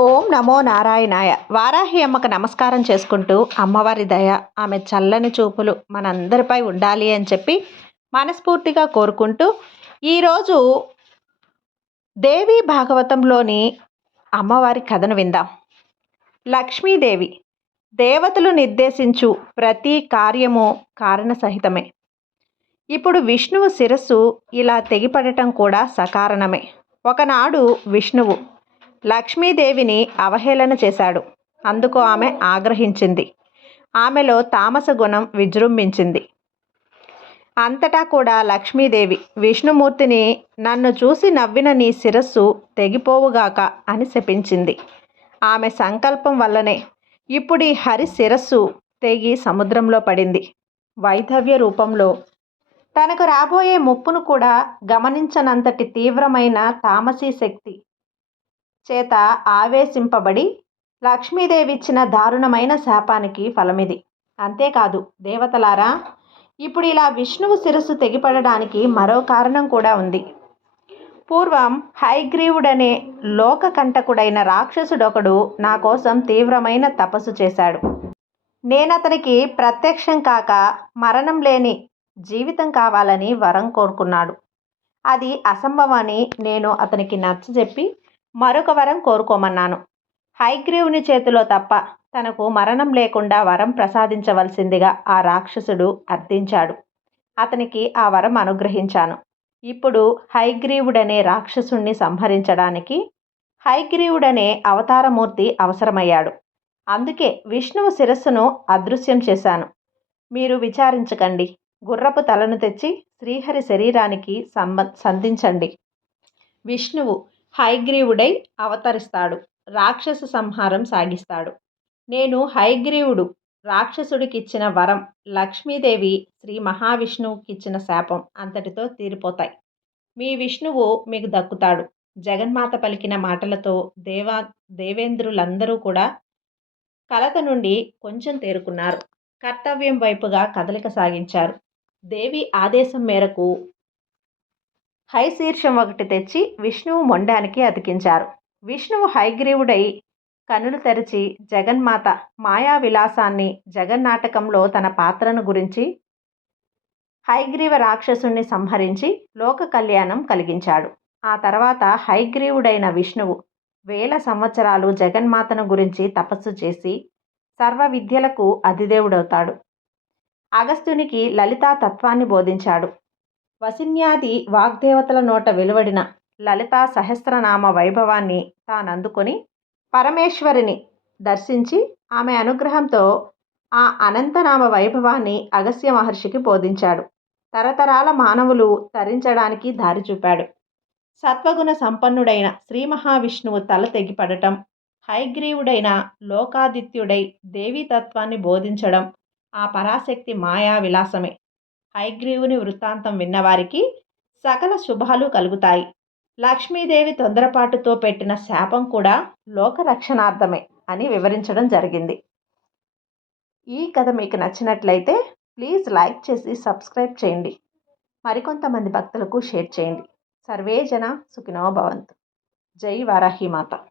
ఓం నమో నారాయణాయ. వారాహి అమ్మకు నమస్కారం చేసుకుంటూ అమ్మవారి దయ ఆమె చల్లని చూపులు మనందరిపై ఉండాలి అని చెప్పి మనస్ఫూర్తిగా కోరుకుంటూ ఈరోజు దేవి భాగవతంలోని అమ్మవారి కథను విందాం. లక్ష్మీదేవి దేవతలు నిర్దేశించు ప్రతి కార్యము కారణ సహితమే ఇప్పుడు విష్ణువు శిరస్సు ఇలా తెగిపడటం కూడా సకారణమే. ఒకనాడు విష్ణువు లక్ష్మీదేవిని అవహేళన చేశాడు. అందుకు ఆమె ఆగ్రహించింది. ఆమెలో తామస గుణం విజృంభించింది. అంతటా కూడా లక్ష్మీదేవి విష్ణుమూర్తిని నన్ను చూసి నవ్విన నీ శిరస్సు తెగిపోవుగాక అని శపించింది. ఆమె సంకల్పం వల్లనే ఇప్పుడు ఈ హరి శిరస్సు తెగి సముద్రంలో పడింది. వైధవ్య రూపంలో. తనకు రాబోయే ముప్పును కూడా గమనించనంతటి తీవ్రమైన తామసీ శక్తి చేత ఆవేశింపబడి లక్ష్మీదేవి ఇచ్చిన దారుణమైన శాపానికి ఫలమిది. అంతేకాదు దేవతలారా ఇప్పుడు ఇలా విష్ణువు శిరస్సు తెగిపడడానికి మరో కారణం కూడా ఉంది. పూర్వం హైగ్రీవుడనే లోకకంటకుడైన రాక్షసుడొకడు నా కోసం తీవ్రమైన తపస్సు చేశాడు. నేనతనికి ప్రత్యక్షం కాక మరణం లేని జీవితం కావాలని వరం కోరుకున్నాడు. అది అసంభవాన్ని నేను అతనికి నచ్చజెప్పి మరొక వరం కోరుకోమన్నాను. హైగ్రీవుని చేతిలో తప్ప తనకు మరణం లేకుండా వరం ప్రసాదించవలసిందిగా ఆ రాక్షసుడు అర్థించాడు. అతనికి ఆ వరం అనుగ్రహించాను. ఇప్పుడు హైగ్రీవుడనే రాక్షసుణ్ణి సంహరించడానికి హైగ్రీవుడనే అవతారమూర్తి అవసరమయ్యాడు. అందుకే విష్ణువు శిరస్సును అదృశ్యం చేశాను. మీరు విచారించకండి. గుర్రపు తలను తెచ్చి శ్రీహరి శరీరానికి సంబ సంధించండి. విష్ణువు హైగ్రీవుడై అవతరిస్తాడు. రాక్షస సంహారం సాగిస్తాడు. నేను హైగ్రీవుడు. రాక్షసుడికిచ్చిన వరం లక్ష్మీదేవి శ్రీ మహావిష్ణువుకిచ్చిన శాపం అంతటితో తీరిపోతాయి. మీ విష్ణువు మీకు దక్కుతాడు. జగన్మాత పలికిన మాటలతో దేవా దేవేంద్రులందరూ కూడా కలత నుండి కొంచెం తేరుకున్నారు. కర్తవ్యం వైపుగా కదలిక సాగించారు. దేవి ఆదేశం మేరకు హై శీర్షం ఒకటి తెచ్చి విష్ణువు మొండానికి అతికించారు. విష్ణువు హైగ్రీవుడై కనులు తెరిచి జగన్మాత మాయా విలాసాన్ని జగన్నాటకంలో తన పాత్రను గురించి హైగ్రీవ రాక్షసుణ్ణి సంహరించి లోక కళ్యాణం కలిగించాడు. ఆ తర్వాత హైగ్రీవుడైన విష్ణువు వేల సంవత్సరాలు జగన్మాతను గురించి తపస్సు చేసి సర్వ విద్యలకు అధిదేవుడవుతాడు. అగస్త్యునికి లలితా తత్వాన్ని బోధించాడు. వసిన్యాది వాగ్దేవతల నోట వెలువడిన లలితా సహస్రనామ వైభవాన్ని తానందుకొని పరమేశ్వరిని దర్శించి ఆమె అనుగ్రహంతో ఆ అనంతనామ వైభవాన్ని అగస్య మహర్షికి బోధించాడు. తరతరాల మానవులు తరించడానికి దారి చూపాడు. సత్వగుణ సంపన్నుడైన శ్రీ మహావిష్ణువు తల తెగిపడటం హైగ్రీవుడైన లోకాదిత్యుడై దేవీతత్వాన్ని బోధించడం ఆ పరాశక్తి మాయా విలాసమే. హైగ్రీవుని వృత్తాంతం విన్నవారికి సకల శుభాలు కలుగుతాయి. లక్ష్మీదేవి తొందరపాటుతో పెట్టిన శాపం కూడా లోకరక్షణార్థమే అని వివరించడం జరిగింది. ఈ కథ మీకు నచ్చినట్లయితే ప్లీజ్ లైక్ చేసి సబ్స్క్రైబ్ చేయండి. మరికొంతమంది భక్తులకు షేర్ చేయండి. సర్వే జన సుఖినో భవంతు. జై వారాహి మాత.